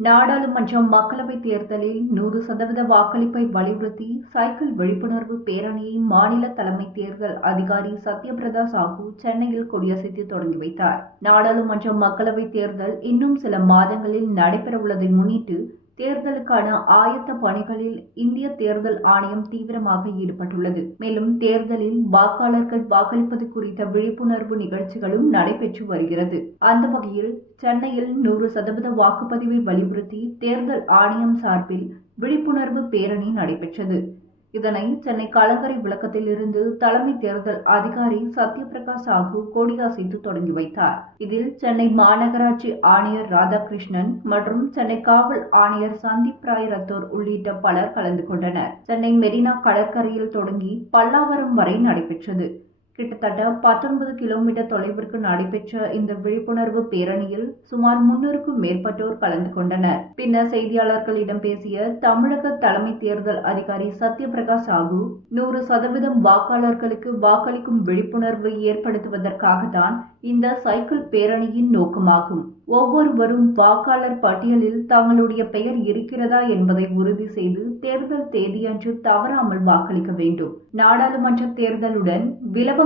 நாடாளுமன்றம் மக்களவைத் தேர்தலில் நூறு சதவீத வாக்களிப்பை வலியுறுத்தி சைக்கிள் விழிப்புணர்வு பேரணியை மாநில தலைமை தேர்தல் அதிகாரி சத்யபிரதா சாஹூ சென்னையில் கொடியசைத்து தொடங்கி வைத்தார். நாடாளுமன்ற மக்களவைத் தேர்தல் இன்னும் சில மாதங்களில் நடைபெறவுள்ளதை முன்னிட்டு தேர்தலுக்கான ஆயத்த பணிகளில் இந்திய தேர்தல் ஆணையம் தீவிரமாக ஈடுபட்டுள்ளது. மேலும் தேர்தலில் வாக்காளர்கள் வாக்களிப்பது குறித்த விழிப்புணர்வு நிகழ்ச்சிகளும் நடைபெற்று வருகிறது. அந்த வகையில் சென்னையில் நூறு சதவீத வாக்குப்பதிவை வலியுறுத்தி தேர்தல் ஆணையம் சார்பில் விழிப்புணர்வு பேரணி நடைபெற்றது. இதனை சென்னை கலங்கரை விளக்கத்தில் இருந்து தலைமை தேர்தல் அதிகாரி சத்யபிரகாஷ் சாஹூ கொடியசைத்து தொடங்கி வைத்தார். இதில் சென்னை மாநகராட்சி ஆணையர் ராதாகிருஷ்ணன் மற்றும் சென்னை காவல் ஆணையர் சந்தீப் ராய் ரத்தோர் உள்ளிட்ட பலர் கலந்து கொண்டனர். சென்னை மெரினா கடற்கரையில் தொடங்கி பல்லாவரம் வரை நடைபெற்றது. கிட்டத்தட்ட பத்தொன்பது கிலோமீட்டர் தொலைவிற்கு நடைபெற்ற இந்த விழிப்புணர்வு பேரணியில் சுமார் முன்னூறுக்கும் மேற்பட்டோர் கலந்து கொண்டனர். பின்னர் செய்தியாளர்களிடம் பேசிய தமிழக தலைமை தேர்தல் அதிகாரி சத்யபிரகாஷ் சாஹூ நூறு சதவீதம் வாக்காளர்களுக்கு வாக்களிக்கும் விழிப்புணர்வை ஏற்படுத்துவதற்காகத்தான் இந்த சைக்கிள் பேரணியின் நோக்கமாகும். ஒவ்வொருவரும் வாக்காளர் பட்டியலில் தங்களுடைய பெயர் இருக்கிறதா என்பதை உறுதி செய்து தேர்தல் தேதியன்று தவறாமல் வாக்களிக்க வேண்டும். நாடாளுமன்ற தேர்தலுடன்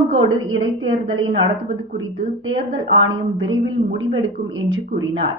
விலவங்கோடு இடைத்தேர்தலை நடத்துவது குறித்து தேர்தல் ஆணையம் விரைவில் முடிவெடுக்கும் என்று கூறினார்.